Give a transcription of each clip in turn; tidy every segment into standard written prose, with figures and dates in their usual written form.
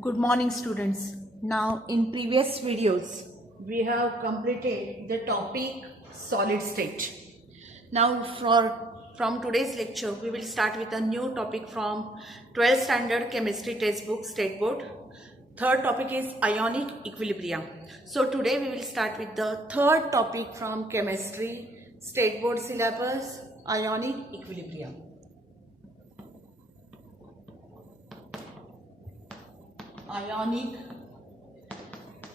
Good morning students. Now in previous videos we have completed the topic solid state. Now from today's lecture we will start with a new topic from 12th standard chemistry textbook state board. Third topic is ionic equilibrium. So today we will start with the third topic from chemistry state board syllabus, ionic equilibrium. Ionic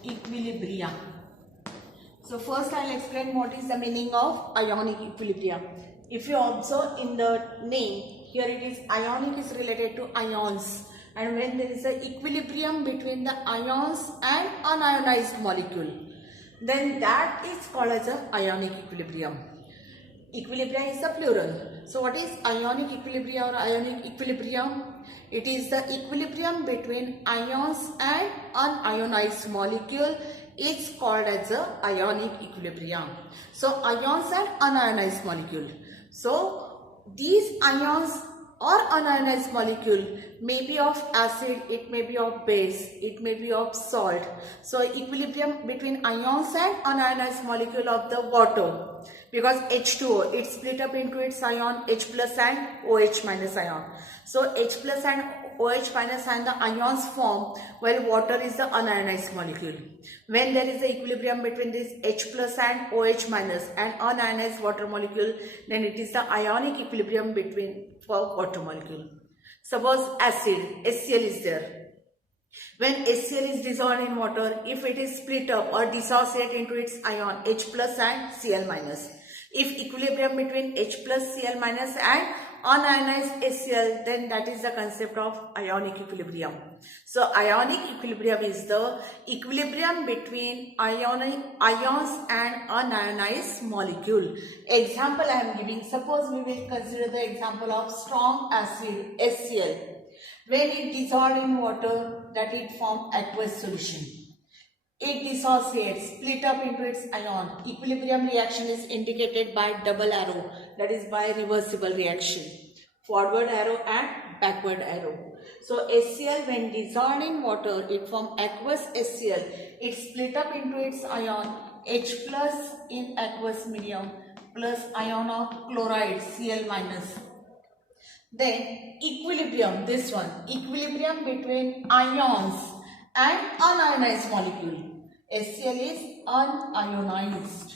equilibrium. So first I will explain what is the meaning of ionic equilibrium. If you observe in the name, here it is ionic is related to ions, and when there is an equilibrium between the ions and unionized molecule, then that is called as a ionic equilibrium. Equilibrium is the plural. So what is ionic equilibrium or ionic equilibrium? It is the equilibrium between ions and unionized molecule. It's called as the ionic equilibrium. So ions and unionized molecule. So these ions or unionized molecule may be of acid, it may be of base, it may be of salt. So equilibrium between ions and unionized molecule of the water, because H2O, it split up into its ion H plus and OH minus ion. So H plus and OH minus ion, the ions form, while water is the unionized molecule. When there is the equilibrium between this H plus and OH minus and unionized water molecule, then it is the ionic equilibrium between for water molecule. Suppose acid, HCl is there. When HCl is dissolved in water, if it is split up or dissociate into its ion H plus and Cl minus. If equilibrium between H plus Cl minus and unionized HCl, then that is the concept of ionic equilibrium. So ionic equilibrium is the equilibrium between ions and unionized molecule. Example I am giving, suppose we will consider the example of strong acid HCl. When it dissolved in water, that it form aqueous solution. It dissociates, split up into its ion. Equilibrium reaction is indicated by double arrow, that is by reversible reaction. Forward arrow and backward arrow. So HCl, when dissolved in water, it forms aqueous HCl. It split up into its ion H plus in aqueous medium plus ion of chloride Cl minus. Then equilibrium, this one, equilibrium between ions and unionized molecule. HCl is unionized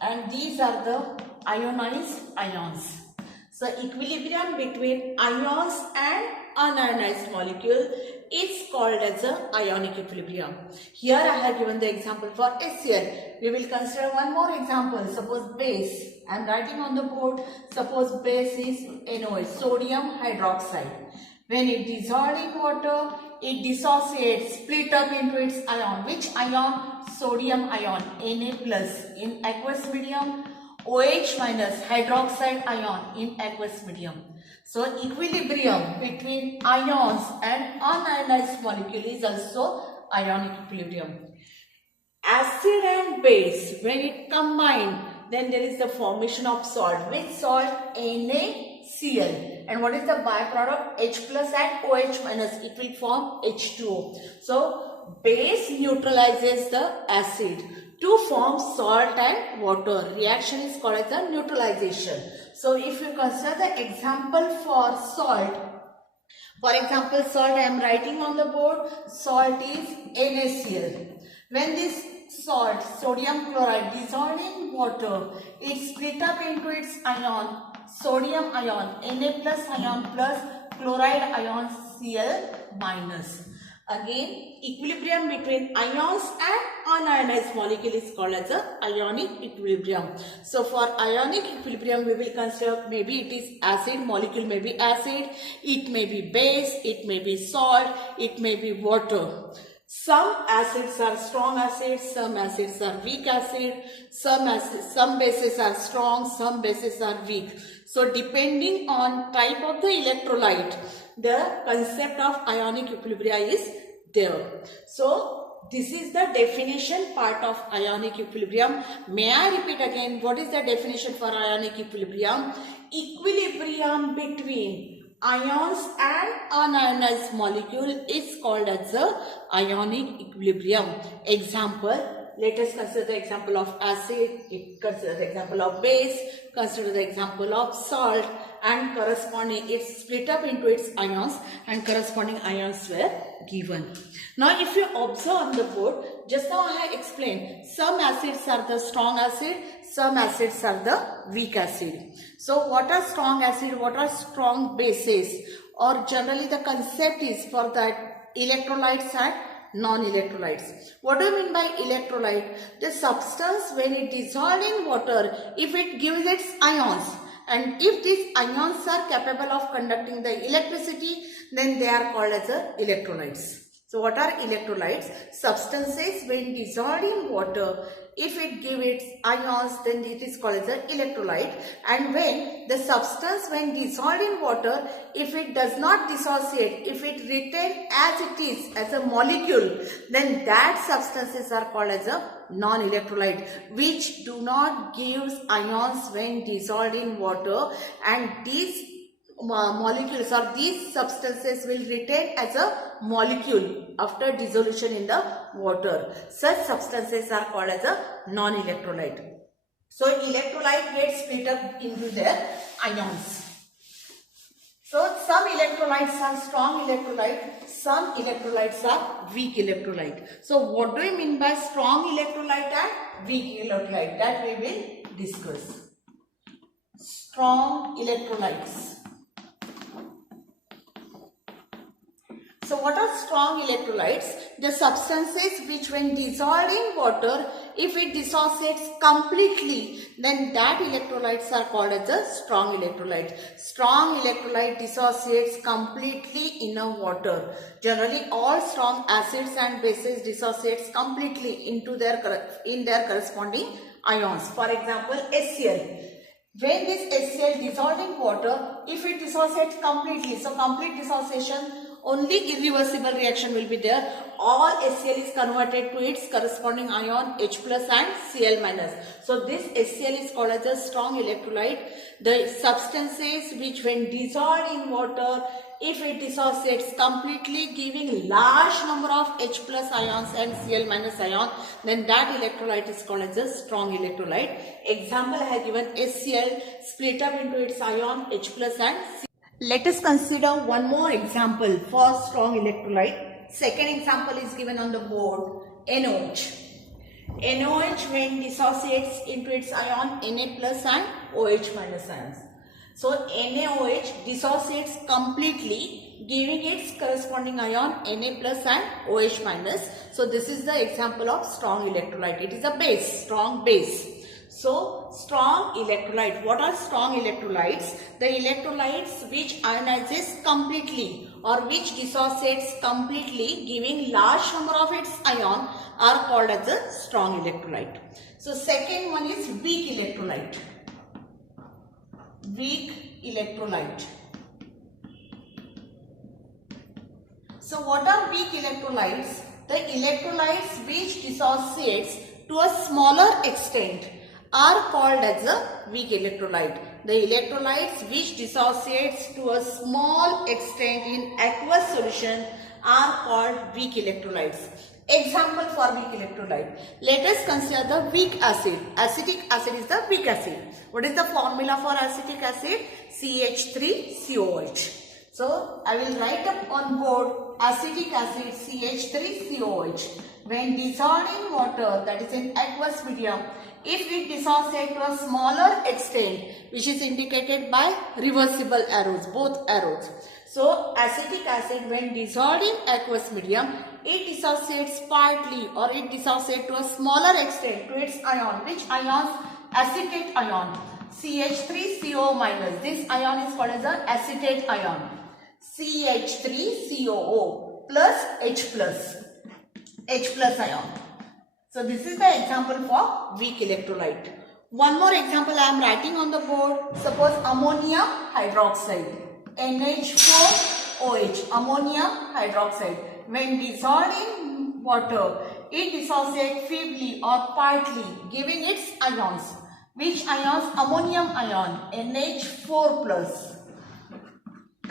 and these are the ionized ions. So equilibrium between ions and unionized molecule is called as a ionic equilibrium. Here I have given the example for HCl. We will consider one more example. Suppose base. I am writing on the board. Suppose base is NOH, sodium hydroxide. When it dissolved in water, it dissociates, split up into its ion. Which ion? Sodium ion, Na plus in aqueous medium, OH minus hydroxide ion in aqueous medium. So equilibrium between ions and unionized molecule is also ionic equilibrium. Acid and base, when it combined, then there is the formation of salt. Which salt? NaCl. And what is the byproduct? H plus and OH minus. It will form H2O. So base neutralizes the acid to form salt and water. Reaction is called as a neutralization. So if you consider the example for salt, for example salt, I am writing on the board, salt is NaCl. When this salt, sodium chloride, dissolved in water, it split up into its ion, sodium ion, Na plus ion plus chloride ion Cl minus. Again, equilibrium between ions and unionized molecule is called as a ionic equilibrium. So for ionic equilibrium, we will consider maybe it is acid, molecule may be acid, it may be base, it may be salt, it may be water. Some acids are strong acids, some acids are weak acid, some bases are strong, some bases are weak. So depending on type of the electrolyte, the concept of ionic equilibrium is there. So this is the definition part of ionic equilibrium. May I repeat again, what is the definition for ionic equilibrium? Equilibrium between ions and unionized molecule is called as the ionic equilibrium. Example, let us consider the example of acid, consider the example of base, consider the example of salt, and corresponding, it's split up into its ions and corresponding ions were given. Now if you observe on the board, just now I have explained, some acids are the strong acid, some acids are the weak acid. So what are strong acid, what are strong bases, or generally the concept is for that electrolytes and non-electrolytes. What do you mean by electrolyte? The substance when it dissolved in water, if it gives its ions, and if these ions are capable of conducting the electricity, then they are called as electrolytes. So what are electrolytes? Substances when dissolved in water, if it gives its ions, then it is called as an electrolyte. And when the substance when dissolved in water, if it does not dissociate, if it retains as it is as a molecule, then that substances are called as a non-electrolyte, which do not give ions when dissolved in water, and these molecules or these substances will retain as a molecule after dissolution in the water. Such substances are called as a non-electrolyte. So electrolyte gets split up into their ions. So some electrolytes are strong electrolyte, some electrolytes are weak electrolyte. So what do you mean by strong electrolyte and weak electrolyte? That we will discuss. Strong electrolytes. So what are strong electrolytes? The substances which when dissolved in water, if it dissociates completely, then that electrolytes are called as a strong electrolyte. Strong electrolyte dissociates completely in a water. Generally all strong acids and bases dissociates completely into their corresponding ions. For example, HCl. When this HCl dissolved in water, if it dissociates completely, so complete dissociation, only irreversible reaction will be there. All HCl is converted to its corresponding ion H plus and Cl minus. So this HCl is called as a strong electrolyte. The substances which when dissolved in water, if it dissociates completely giving large number of H plus ions and Cl minus ion, then that electrolyte is called as a strong electrolyte. Example I have given, HCl split up into its ion H plus and Cl. Let us consider one more example for strong electrolyte. Second example is given on the board, NaOH. NaOH when dissociates into its ion Na plus and OH minus ions. So NaOH dissociates completely giving its corresponding ion Na plus and OH minus. So this is the example of strong electrolyte. It is a base, strong base. So strong electrolyte. What are strong electrolytes? The electrolytes which ionizes completely or which dissociates completely giving large number of its ion are called as a strong electrolyte. So second one is weak electrolyte. Weak electrolyte. So what are weak electrolytes? The electrolytes which dissociates to a smaller extent are called as a weak electrolyte. The electrolytes which dissociates to a small extent in aqueous solution are called weak electrolytes. Example for weak electrolyte. Let us consider the weak acid. Acetic acid is the weak acid. What is the formula for acetic acid? CH3COH. So I will write up on board acetic acid CH3COH. When dissolved in water, that is in aqueous medium, if it dissociates to a smaller extent, which is indicated by reversible arrows, both arrows. So acetic acid when dissolved in aqueous medium, it dissociates partly or it dissociates to a smaller extent to its ion. Which ions? Acetate ion. CH3CO minus. This ion is called as an acetate ion. CH3COO plus H plus. H plus ion. So this is the example for weak electrolyte. One more example I am writing on the board. Suppose ammonium hydroxide. NH4OH. Ammonium hydroxide. When dissolved in water, it dissociates feebly or partly, giving its ions. Which ions? Ammonium ion, NH4 plus,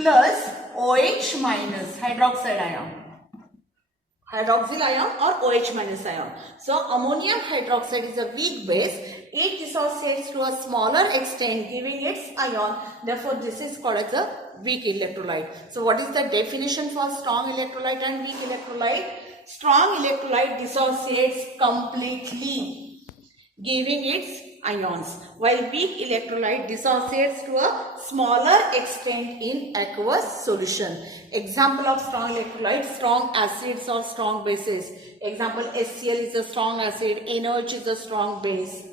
plus OH minus hydroxide ion. Hydroxyl ion or OH minus ion. So ammonium hydroxide is a weak base. It dissociates to a smaller extent, giving its ion. Therefore, this is called as a weak electrolyte. So what is the definition for strong electrolyte and weak electrolyte? Strong electrolyte dissociates completely, giving its ions, while weak electrolyte dissociates to a smaller extent in aqueous solution. Example of strong electrolyte, strong acids or strong bases. Example, HCl is a strong acid, NaOH is a strong base.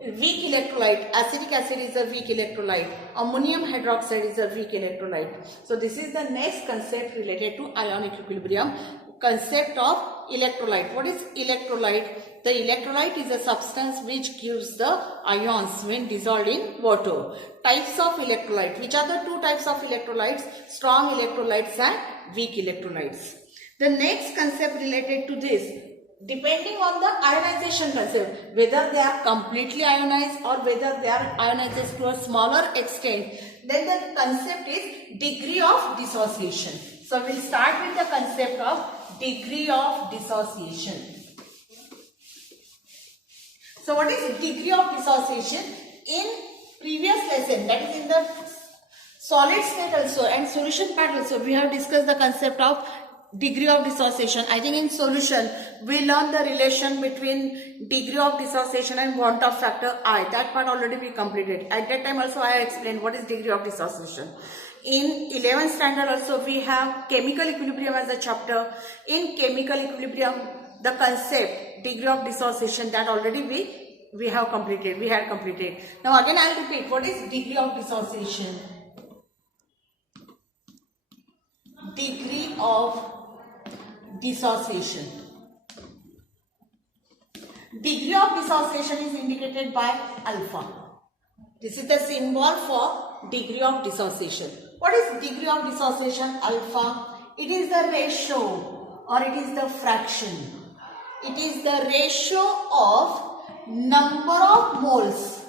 Weak electrolyte, acetic acid is a weak electrolyte, ammonium hydroxide is a weak electrolyte. So this is the next concept related to ionic equilibrium. Concept of electrolyte. What is electrolyte? The electrolyte is a substance which gives the ions when dissolved in water. Types of electrolyte. Which are the two types of electrolytes? Strong electrolytes and weak electrolytes. The next concept related to this, depending on the ionization concept, whether they are completely ionized or whether they are ionized to a smaller extent, then the concept is degree of dissociation. So we'll start with the concept of degree of dissociation. So what is degree of dissociation? In previous lesson, that is in the solid state also and solution part also, we have discussed the concept of degree of dissociation. I think in solution we learn the relation between degree of dissociation and Van't-Hoff factor I. That part already we completed. At that time also I explained what is degree of dissociation. In 11th standard also we have chemical equilibrium as a chapter. In chemical equilibrium, the concept degree of dissociation, that already we had completed. Now again I will repeat, what is degree of dissociation? Degree of dissociation. Degree of dissociation is indicated by alpha. This is the symbol for degree of dissociation. What is degree of dissociation? Alpha. It is the ratio or it is the fraction. It is the ratio of number of moles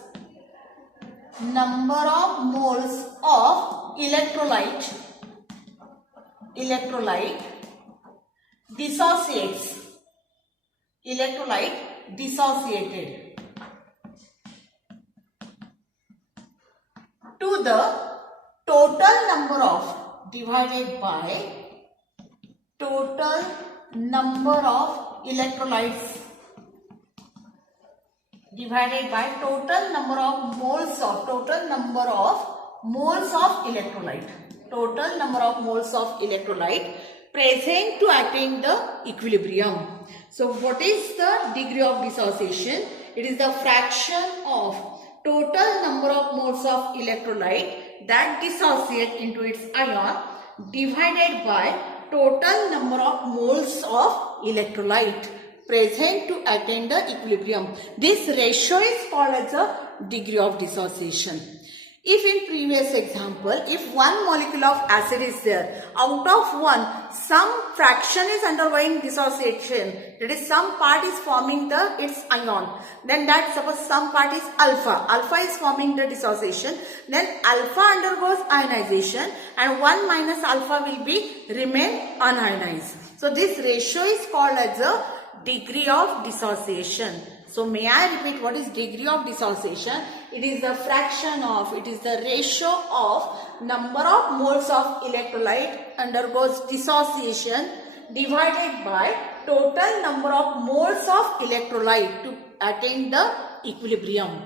of electrolyte dissociates. Electrolyte dissociated to the total number of divided by total number of electrolytes divided by total number of moles of total number of moles of electrolyte. Total number of moles of electrolyte present to attain the equilibrium. So what is the degree of dissociation? It is the fraction of total number of moles of electrolyte that dissociate into its ion divided by total number of moles of electrolyte present to attain the equilibrium. This ratio is called as a degree of dissociation. If in previous example, if one molecule of acid is there, out of one, some fraction is undergoing dissociation, that is some part is forming its ion, then that suppose some part is alpha is forming the dissociation, then alpha undergoes ionization and 1 minus alpha will remain unionized. So this ratio is called as a degree of dissociation. So may I repeat, what is degree of dissociation? It is the fraction of, it is the ratio of number of moles of electrolyte undergoes dissociation divided by total number of moles of electrolyte to attain the equilibrium.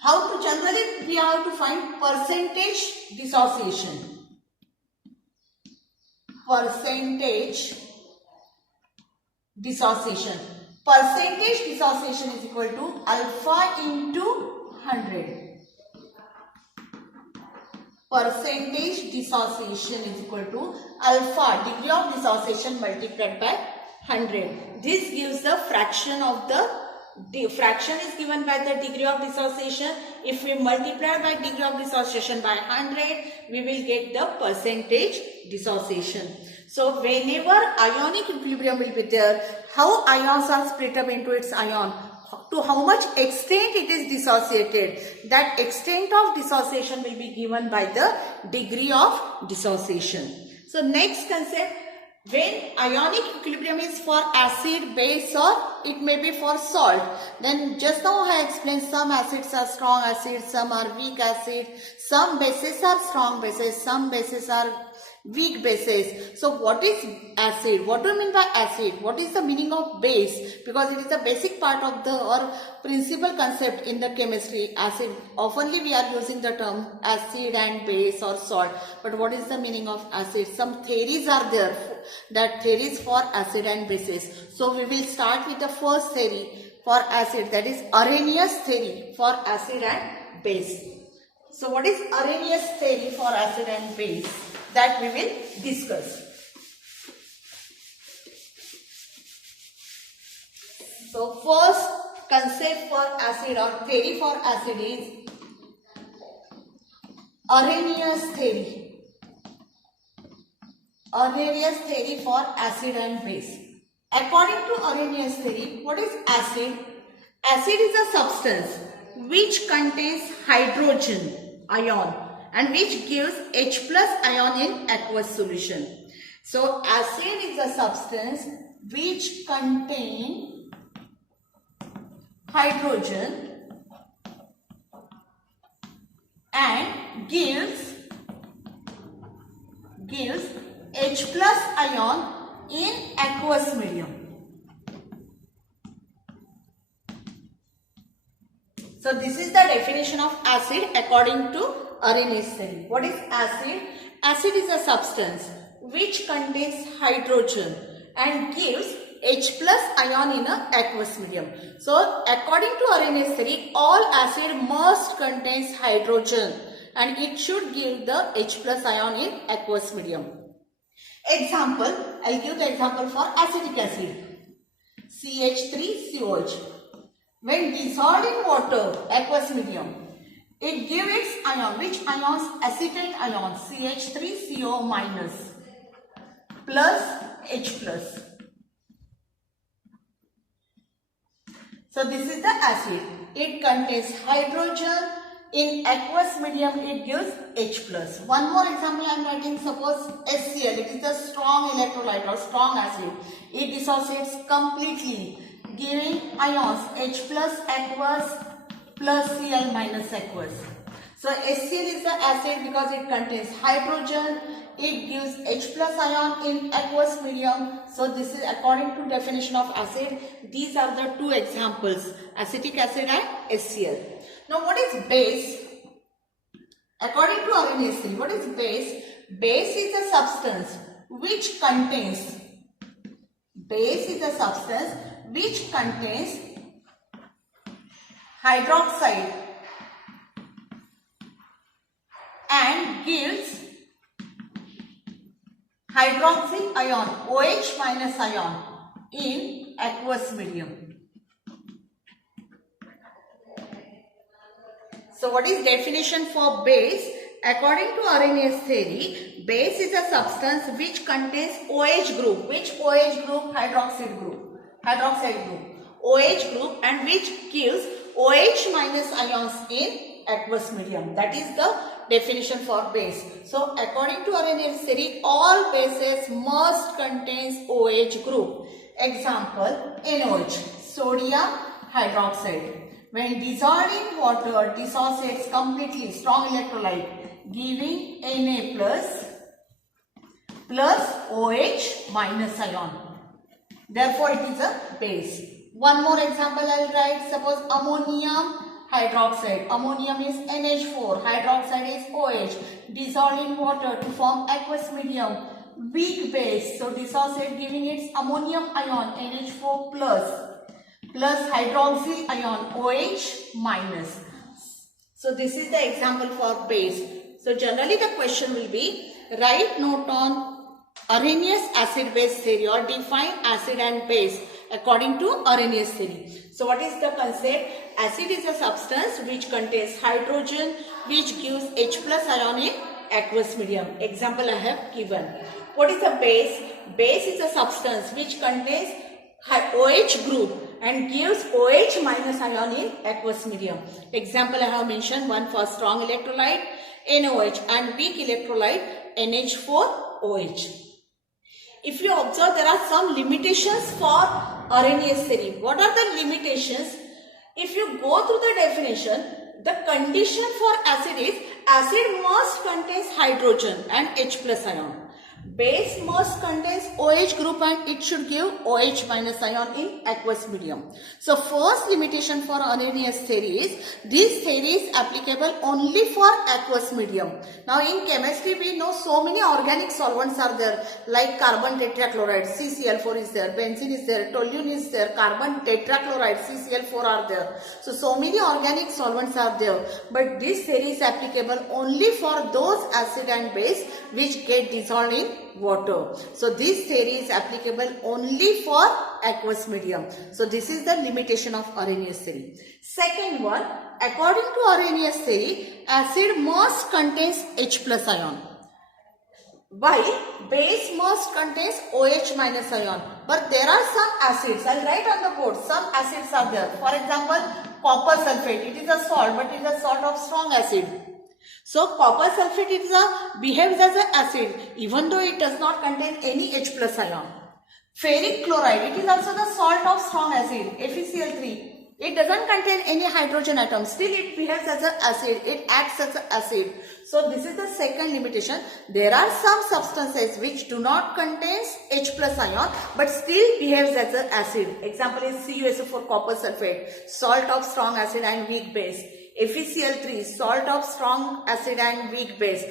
How to generally we have to find percentage dissociation. Percentage dissociation. Percentage dissociation is equal to alpha into 100. Percentage dissociation is equal to alpha, degree of dissociation multiplied by 100. This gives the fraction of the fraction is given by the degree of dissociation. If we multiply by degree of dissociation by 100, we will get the percentage dissociation. So whenever ionic equilibrium will be there, how ions are split up into its ion? to how much extent it is dissociated. That extent of dissociation will be given by the degree of dissociation. So next concept, when ionic equilibrium is for acid, base, or it may be for salt. Then just now I explained some acids are strong acids, some are weak acid, some bases are strong bases, some bases are weak bases. So what is acid? What do you mean by acid? What is the meaning of base? Because it is a basic part of the or principal concept in the chemistry. Acid, oftenly we are using the term acid and base or salt. But what is the meaning of acid? Some theories are there, that theories for acid and bases. So we will start with the first theory for acid, that is Arrhenius theory for acid and base. So what is Arrhenius theory for acid and base? That we will discuss. So first concept for acid or theory for acid is Arrhenius theory. Arrhenius theory for acid and base. According to Arrhenius theory, what is acid? Acid is a substance which contains hydrogen ion and which gives H plus ion in aqueous solution. So acid is a substance which contains hydrogen and gives H plus ion in aqueous medium. So this is the definition of acid according to Arrhenius theory. What is acid? Acid is a substance which contains hydrogen and gives H plus ion in a aqueous medium. So according to Arrhenius theory, all acid must contains hydrogen and it should give the H plus ion in aqueous medium. Example, I'll give the example for acetic acid. CH3COH. When dissolved in water, aqueous medium, it gives its ion. Which ions? Acetate ion, CH3CO minus plus H plus. So this is the acid. It contains hydrogen. In aqueous medium, it gives H plus. One more example I am writing. Suppose HCl. It is a strong electrolyte or strong acid. It dissociates completely, giving ions H plus aqueous plus Cl minus aqueous. So HCl is the acid because it contains hydrogen. It gives H plus ion in aqueous medium. So this is according to definition of acid. These are the two examples, acetic acid and HCl. Now what is base? According to Arrhenius theory, what is base? Base is a substance which contains hydroxide and gives hydroxy ion, OH minus ion in aqueous medium. So what is definition for base? According to Arrhenius theory, base is a substance which contains OH group. Which OH group? Hydroxide group. OH group, and which gives OH minus ions in aqueous medium. That is the definition for base. So according to Arrhenius theory, all bases must contain OH group. Example, NOH, sodium hydroxide. When dissolved in water, dissociates completely, strong electrolyte, giving Na plus OH minus ion. Therefore, it is a base. One more example I will write. Suppose ammonium hydroxide. Ammonium is NH4. Hydroxide is OH. Dissolved in water to form aqueous medium. Weak base. So, dissociate giving its ammonium ion NH4 plus hydroxyl ion OH minus. So this is the example for base. So generally the question will be, write note on Arrhenius acid base theory or define acid and base according to Arrhenius theory. So what is the concept? Acid is a substance which contains hydrogen which gives H plus ion in aqueous medium. Example I have given. What is a base? Base is a substance which contains OH group and gives OH minus ion in aqueous medium. Example I have mentioned, one for strong electrolyte NaOH and weak electrolyte NH4OH. If you observe, there are some limitations for Arrhenius theory. What are the limitations? If you go through the definition, the condition for acid is acid must contains hydrogen and H plus ion. Base must contains OH group and it should give OH minus ion in aqueous medium. So first limitation for Arrhenius theory is this theory is applicable only for aqueous medium. Now in chemistry we know so many organic solvents are there, like carbon tetrachloride, CCl4 is there, benzene is there, toluene is there, carbon tetrachloride, CCl4 are there. So many organic solvents are there, but this theory is applicable only for those acid and base which get dissolved in water. So this theory is applicable only for aqueous medium. So this is the limitation of Arrhenius theory. Second one, according to Arrhenius theory, acid must contains H plus ion, while base must contains OH minus ion. But there are some acids, I'll write on the board, some acids are there. For example, copper sulfate, it is a salt, but it is a salt of strong acid. So copper sulfate behaves as an acid even though it does not contain any H plus ion. Ferric chloride, it is also the salt of strong acid, FeCl3. It doesn't contain any hydrogen atoms, still it behaves as an acid, it acts as an acid. So this is the second limitation. There are some substances which do not contain H plus ion but still behaves as an acid. Example is CuSO4 copper sulfate, salt of strong acid and weak base. FeCl3, salt of strong acid and weak base.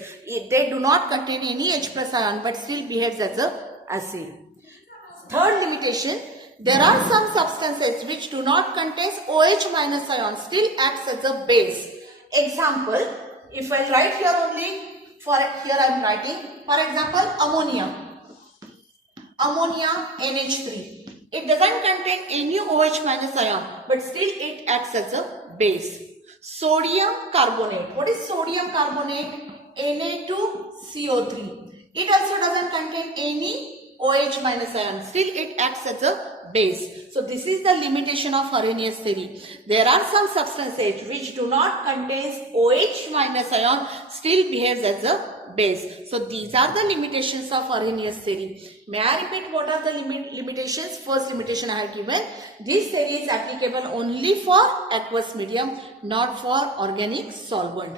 They do not contain any H plus ion but still behaves as an acid. Third limitation, there are some substances which do not contain OH minus ion, still acts as a base. Example, if I write here only, here I am writing, for example, ammonia NH3. It doesn't contain any OH minus ion but still it acts as a base. Sodium carbonate. What is sodium carbonate? Na2CO3. It also doesn't contain any OH minus ion. Still it acts as a base. So this is the limitation of Arrhenius theory. There are some substances which do not contain OH minus ion, still behaves as a base. So these are the limitations of Arrhenius theory. May I repeat what are the limitations? First limitation I have given. This theory is applicable only for aqueous medium, not for organic solvent.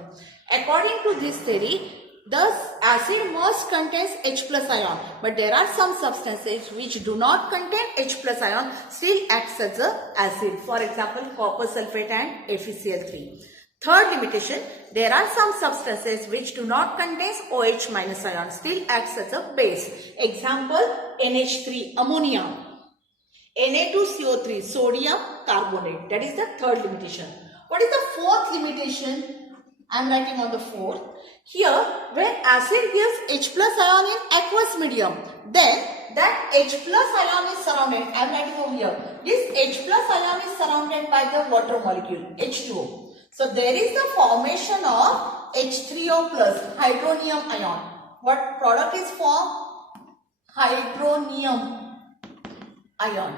According to this theory, thus acid must contain H plus ion, but there are some substances which do not contain H plus ion, still acts as an acid. For example, copper sulfate and FeCl3. Third limitation, there are some substances which do not contain OH minus ion, still acts as a base. Example, NH3, ammonia. Na2CO3, sodium carbonate. That is the third limitation. What is the fourth limitation? I am writing on the fourth. Here, when acid gives H plus ion in aqueous medium, then that H plus ion is surrounded. I am writing over here. This H plus ion is surrounded by the water molecule, H2O. So there is the formation of H3O plus, hydronium ion. What product is formed? Hydronium ion.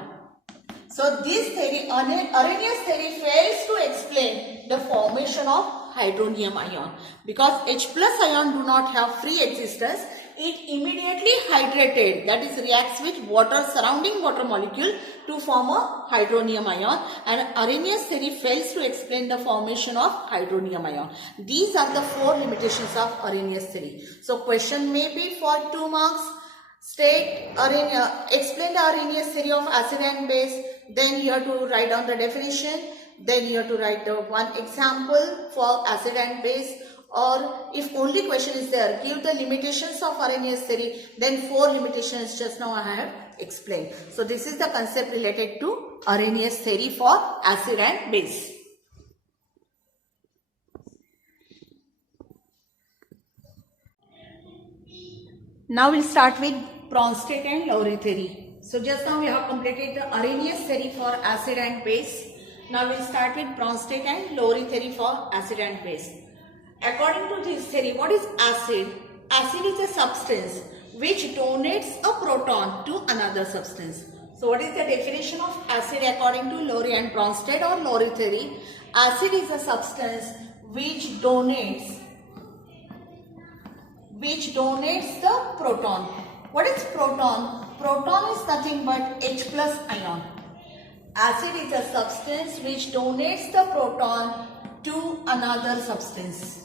So this theory, Arrhenius theory, fails to explain the formation of hydronium ion. Because H plus ion do not have free existence, it immediately hydrated, that is reacts with water, surrounding water molecule to form a hydronium ion, and Arrhenius theory fails to explain the formation of hydronium ion. These are the four limitations of Arrhenius theory. So question may be for 2 marks. Explain the Arrhenius theory of acid and base. Then you have to write down the definition. Then you have to write the one example for acid and base. Or if only question is there, give the limitations of Arrhenius theory. Then 4 limitations just now I have explained. So this is the concept related to Arrhenius theory for acid and base. Now we'll start with Bronsted and Lowry theory. So just now we have completed the Arrhenius theory for acid and base. Now we'll start with Bronsted and Lowry theory for acid and base. According to this theory, what is acid? Acid is a substance which donates a proton to another substance. So what is the definition of acid according to Lowry and Bronsted or Lowry theory? Acid is a substance which donates the proton. What is proton? Proton is nothing but H plus ion. Acid is a substance which donates the proton to another substance.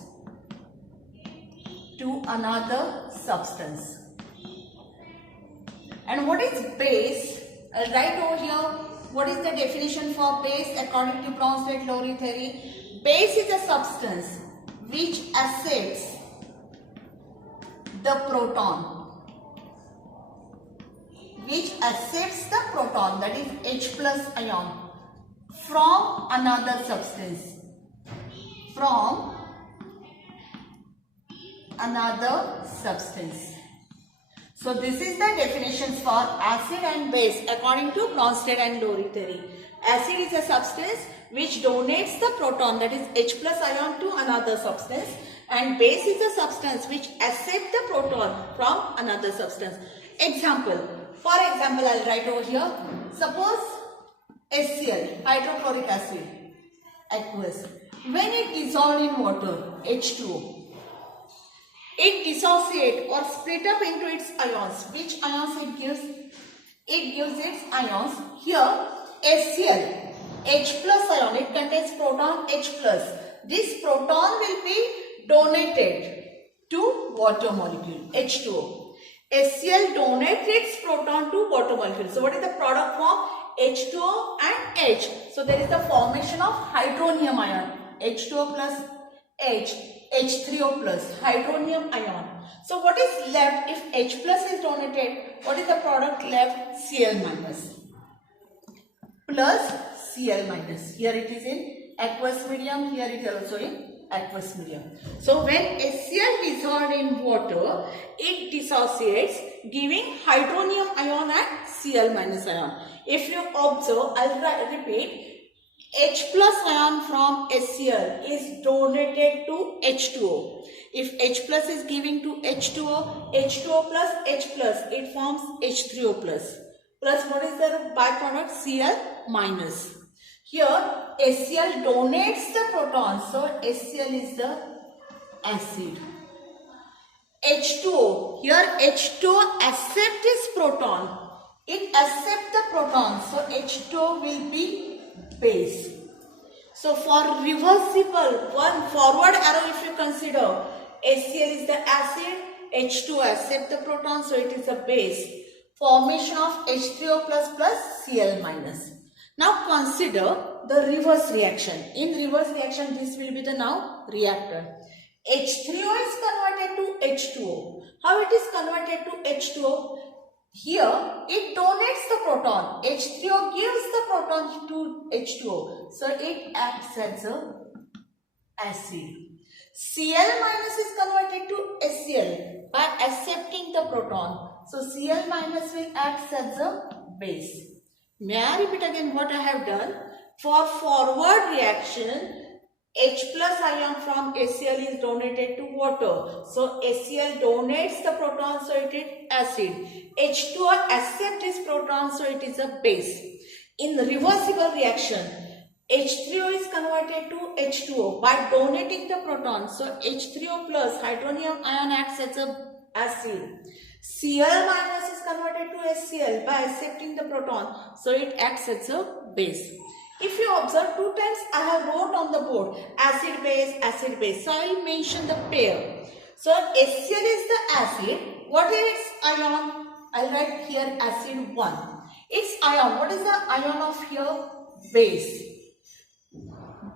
And what is base? I'll write over here what is the definition for base according to Bronsted-Lowry theory. Base is a substance which accepts the proton. That is H plus ion from another substance. So this is the definitions for acid and base according to Bronsted and Lowry theory. Acid is a substance which donates the proton, that is H plus ion, to another substance, and base is a substance which accepts the proton from another substance. For example, I'll write over here. Suppose HCl, hydrochloric acid, aqueous. When it dissolved in water, H2O, it dissociates or split up into its ions. Which ions it gives? It gives its ions. Here, HCl, H plus ion, it contains proton H plus. This proton will be donated to water molecule, H2O. HCl donates its proton to water molecule. So what is the product form? H2O and H. So there is the formation of hydronium ion. H2O plus H, H3O plus, hydronium ion. So what is left if H plus is donated? What is the product left? Cl minus. Plus Cl minus. Here it is in aqueous medium. Here it is also in aqueous medium. So when HCl dissolved in water, it dissociates, giving hydronium ion and Cl minus ion. If you observe, I'll repeat, H plus ion from HCl is donated to H2O. If H plus is giving to H2O, H2O plus H plus, it forms H3O plus. Plus what is the byproduct? Cl minus. Here HCl donates the proton, so HCl is the acid. H2O, here H2O accepts its proton. It accepts the proton, so H2O will be base. So for reversible, one forward arrow if you consider, HCl is the acid, H2O accept the proton, so it is a base. Formation of H3O plus Cl minus. Now consider the reverse reaction. In reverse reaction, this will be the now reactor. H3O is converted to H2O. How it is converted to H2O? Here, it donates the proton. H3O gives the proton to H2O. So, it acts as a acid. Cl minus is converted to HCl by accepting the proton. So, Cl minus will act as a base. May I repeat again what I have done? For forward reaction, H plus ion from HCl is donated to water. So HCl donates the proton, so it is acid. H2O accepts its proton, so it is a base. In the reversible reaction, H3O is converted to H2O by donating the proton. So H3O plus hydronium ion acts as a acid. Cl minus is converted to HCl by accepting the proton. So it acts as a base. If you observe, 2 times I have wrote on the board acid base. So I will mention the pair. So HCl is the acid. What is its ion? I will write here acid 1. Its ion. What is the ion of here? Base.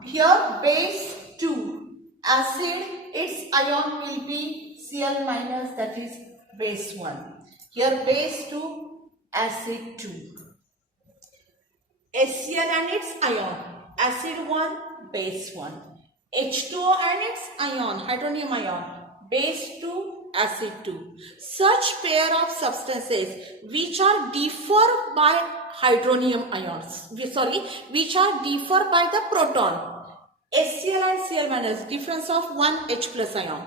Here base 2. Acid. Its ion will be Cl minus, that is base 1. Here base 2, acid 2. HCl and its ion, acid 1, base 1. H2O and its ion, hydronium ion, base 2, acid 2. Such pair of substances which are differ by hydronium ions, which are differ by the proton. HCl and Cl minus, difference of 1 H plus ion.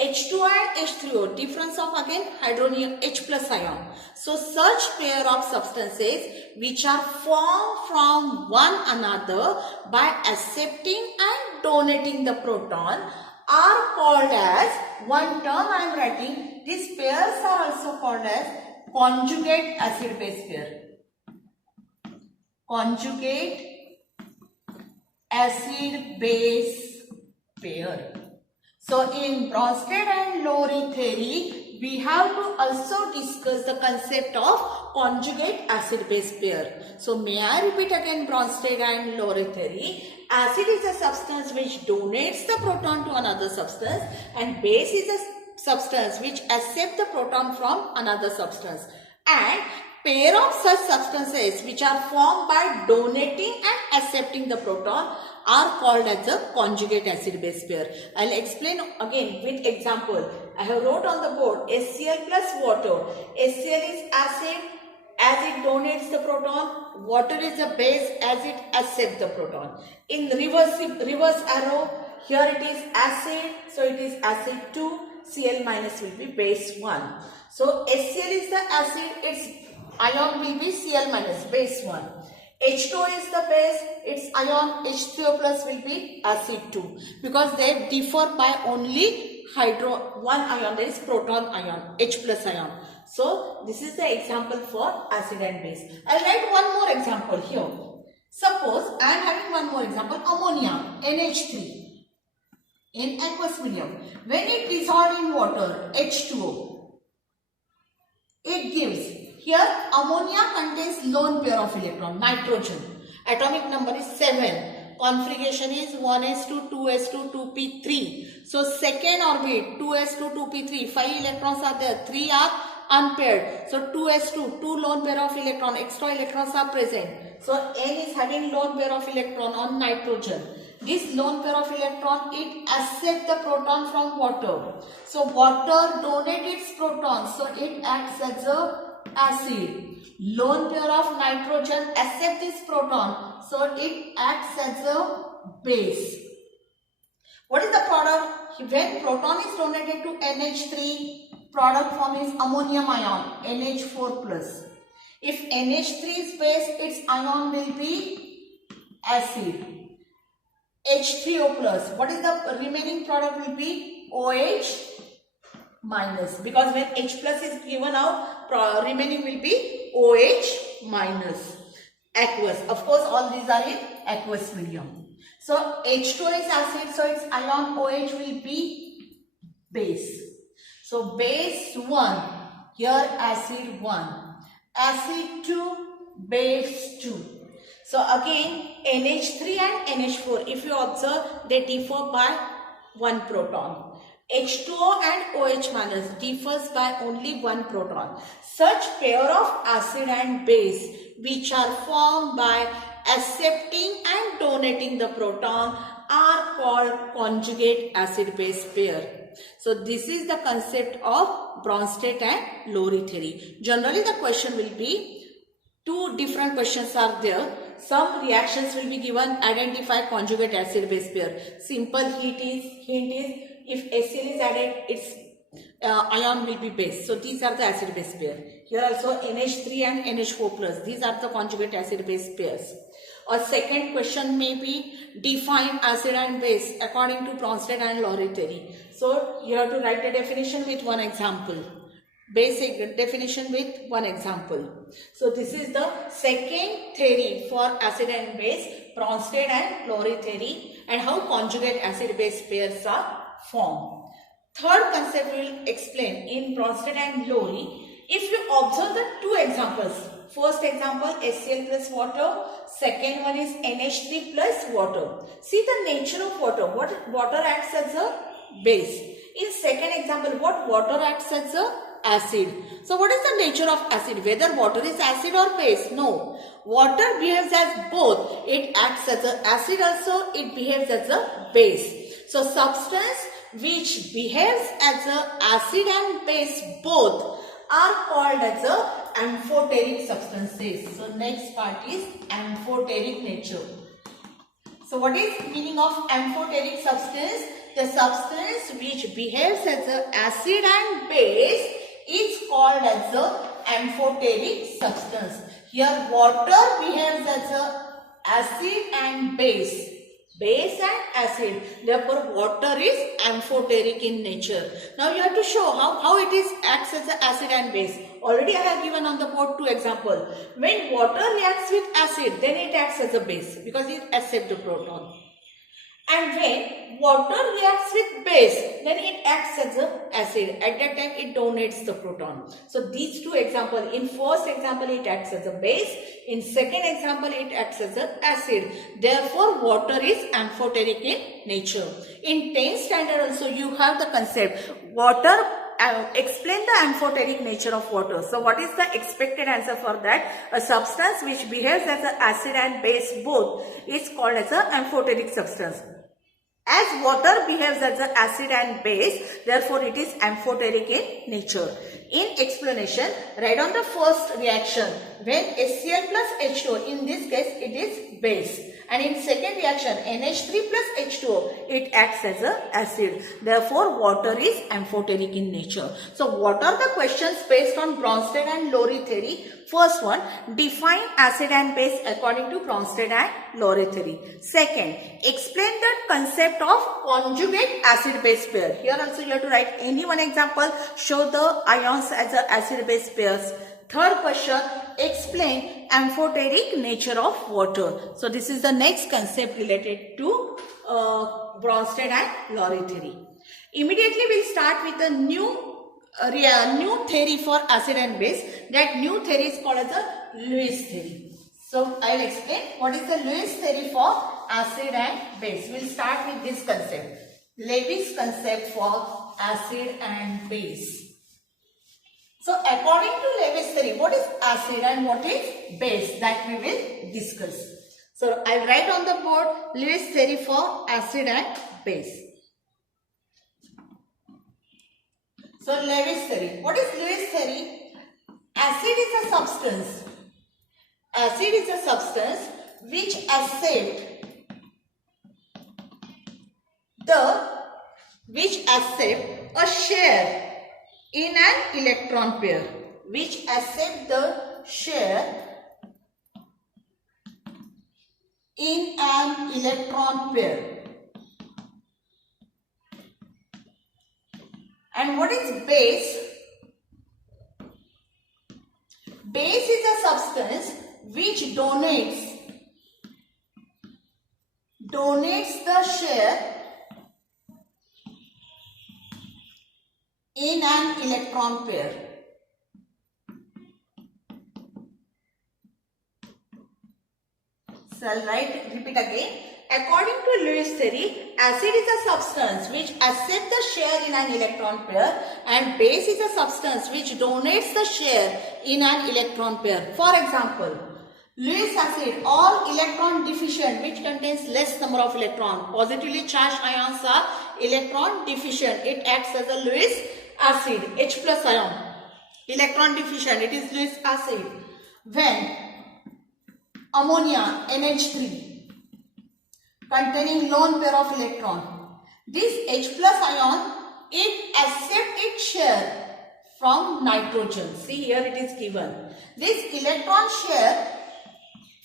H2O and H3O, difference of again hydrogen H plus ion. So such pair of substances which are formed from one another by accepting and donating the proton are called as, one term I am writing, these pairs are also called as conjugate acid base pair. Conjugate acid base pair. So in Bronsted and Lowry theory, we have to also discuss the concept of conjugate acid base pair. So may I repeat again Bronsted and Lowry theory. Acid is a substance which donates the proton to another substance, and base is a substance which accepts the proton from another substance. And pair of such substances which are formed by donating and accepting the proton are called as a conjugate acid base pair. I'll explain again with example. I have wrote on the board HCl plus water. HCl is acid as it donates the proton. Water is a base as it accepts the proton. In reverse arrow, here it is acid, so it is acid 2. Cl minus will be base 1. So HCl is the acid, its ion will be Cl minus, base 1. H2O is the base, its ion H3O plus will be acid 2, because they differ by only one ion, that is proton ion, H plus ion. So this is the example for acid and base. I'll write one more example here. Suppose I am having one more example, ammonia, NH3 in aqueous medium. When it dissolves in water, H2O, it gives, here ammonia contains lone pair of electron, nitrogen. Atomic number is 7. Configuration is 1s2, 2s2, 2p3. So second orbit, 2s2, 2p3. 5 electrons are there, 3 are unpaired. So 2s2, 2 lone pair of electron, extra electrons are present. So N is having lone pair of electron on nitrogen. This lone pair of electron, it accepts the proton from water. So water donates its proton, so it acts as a acid. Lone pair of nitrogen accepts this proton, so it acts as a base. What is the product? When proton is donated to NH3, product form is ammonium ion, NH4 plus. If NH3 is base, its ion will be acid. H3O plus. What is the remaining product will be? OH minus. Because when H plus is given out, remaining will be OH minus. Aqueous. Of course, all these are in aqueous medium. So H2O is acid, so its ion OH will be base. So base 1, here acid 1. Acid 2, base 2. So again, NH3 and NH4, if you observe, they differ by one proton. H2O and OH minus differs by only one proton. Such pair of acid and base which are formed by accepting and donating the proton are called conjugate acid base pair. So this is the concept of Bronsted and Lowry theory. Generally the question will be, two different questions are there. Some reactions will be given, identify conjugate acid base pair. Simple hint is if HCl is added, its ion will be base. So these are the acid base pair. Here also NH3 and NH4 plus. These are the conjugate acid base pairs. Or second question may be define acid and base according to Bronsted and Lowry theory. So you have to write a definition with one example. Basic definition with one example. So this is the second theory for acid and base, Bronsted and Lowry theory, and how conjugate acid base pairs are formed. Third concept we will explain in Bronsted and Lowry. If you observe the two examples, first example HCl plus water, second one is NH3 plus water. See the nature of water. What water acts as a base. In second example, what water acts as a acid. So what is the nature of acid? Whether water is acid or base? No. Water behaves as both. It acts as an acid also, it behaves as a base. So substance which behaves as an acid and base both are called as a amphoteric substances. So next part is amphoteric nature. So what is meaning of amphoteric substance? the substance which behaves as an acid and base is called as a amphoteric substance. Here water behaves as a acid and base. Base and acid. Therefore, water is amphoteric in nature. Now, you have to show how it is acts as an acid and base. Already I have given on the board two examples. When water reacts with acid, then it acts as a base because it accepts the proton. And when water reacts with base, then it acts as an acid. At that time, it donates the proton. So these two examples, in first example, it acts as a base. In second example, it acts as an acid. Therefore, water is amphoteric in nature. In 10th standard also, you have the concept. Water, explain the amphoteric nature of water. So what is the expected answer for that? A substance which behaves as an acid and base both is called as an amphoteric substance. As water behaves as an acid and base, therefore it is amphoteric in nature. In explanation, write on the first reaction. When HCl plus H2O, in this case it is base. And in second reaction, NH3 plus H2O, it acts as an acid. Therefore, water is amphoteric in nature. So, what are the questions based on Bronsted and Lowry theory? First one, define acid and base according to Bronsted and Lowry theory. Second, explain the concept of conjugate acid-base pair. Here also you have to write any one example, show the ions as an acid-base pairs. Third question, explain amphoteric nature of water. So this is the next concept related to Bronsted and Lowry theory. Immediately we'll start with a new theory for acid and base. That new theory is called as a Lewis theory. So I'll explain what is the Lewis theory for acid and base. We'll start with this concept. Lewis concept for acid and base. So according to Lewis theory, what is acid and what is base? That we will discuss. So I'll write on the board Lewis theory for acid and base. So Lewis theory. What is Lewis theory? Acid is a substance. Acid is a substance which accepts a share in an electron pair, which accept the share in an electron pair. And what is base? Base is a substance which donates the share in an electron pair. So I'll repeat again. According to Lewis theory, acid is a substance which accepts the share in an electron pair and base is a substance which donates the share in an electron pair. For example, Lewis acid, all electron deficient which contains less number of electrons. Positively charged ions are electron deficient. It acts as a Lewis acid, H plus ion. Electron deficient, it is Lewis acid. When ammonia, NH3, containing lone pair of electron, this H plus ion, it accepts its share from nitrogen. See here it is given. This electron share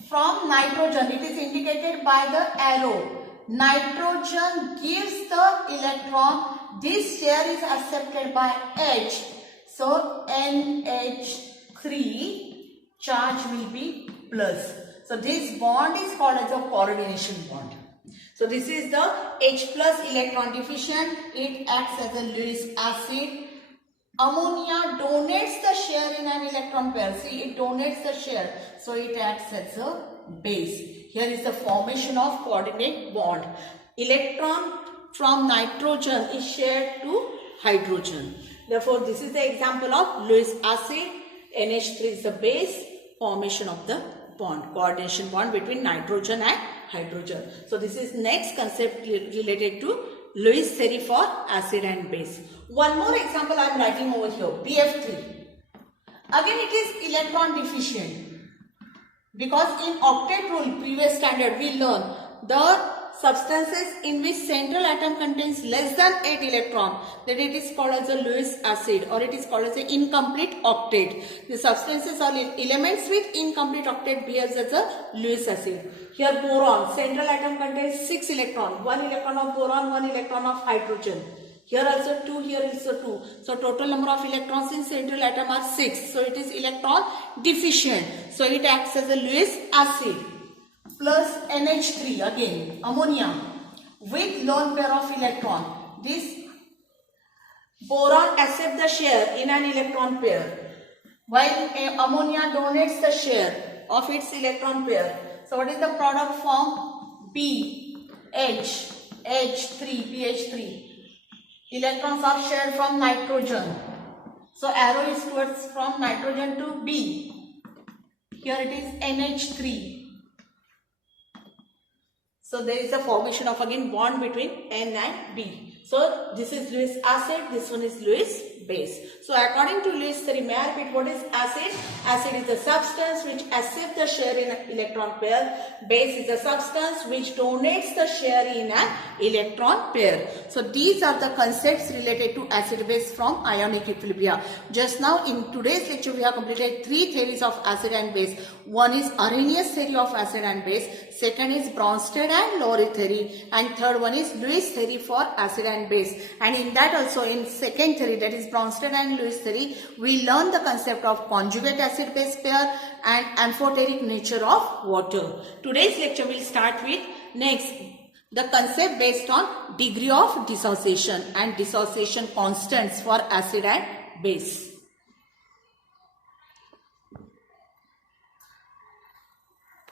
from nitrogen, it is indicated by the arrow. Nitrogen gives the electron. This share is accepted by H. So NH3 charge will be plus. So this bond is called as a coordination bond. So this is the H plus electron deficient. It acts as a Lewis acid. Ammonia donates the share in an electron pair. See, it donates the share. So it acts as a base. Here is the formation of coordinate bond. Electron from nitrogen is shared to hydrogen. Therefore, this is the example of Lewis acid. NH3 is the base, formation of the bond, coordination bond between nitrogen and hydrogen. So this is next concept related to Lewis theory for acid and base. One more example I am writing over here, BF3. Again it is electron deficient because in octet rule previous standard we learn the substances in which central atom contains less than 8 electron, then it is called as a Lewis acid, or it is called as an incomplete octet. The substances or elements with incomplete octet behaves as a Lewis acid. Here boron, central atom contains 6 electron, 1 electron of boron, 1 electron of hydrogen. Here also 2, here also 2. So total number of electrons in central atom are 6. So it is electron deficient. So it acts as a Lewis acid. Plus NH3 again, ammonia with lone pair of electron. This boron accepts the share in an electron pair, while ammonia donates the share of its electron pair. So what is the product form? BH3. Electrons are shared from nitrogen. So arrow is towards from nitrogen to B. Here it is NH3. So there is a formation of again bond between N and B. So this is Lewis acid, this one is Lewis base. So according to Lewis theory, may I repeat what is acid? Acid is a substance which accepts the share in an electron pair. Base is a substance which donates the share in an electron pair. So these are the concepts related to acid base from ionic equilibria. Just now in today's lecture we have completed 3 theories of acid and base. One is Arrhenius theory of acid and base. Second is Bronsted and Lowry theory. And third one is Lewis theory for acid and base. And in that also in second theory, that is Bronsted and Lewis theory, we learn the concept of conjugate acid base pair and amphoteric nature of water. Today's lecture will start with next the concept based on degree of dissociation and dissociation constants for acid and base.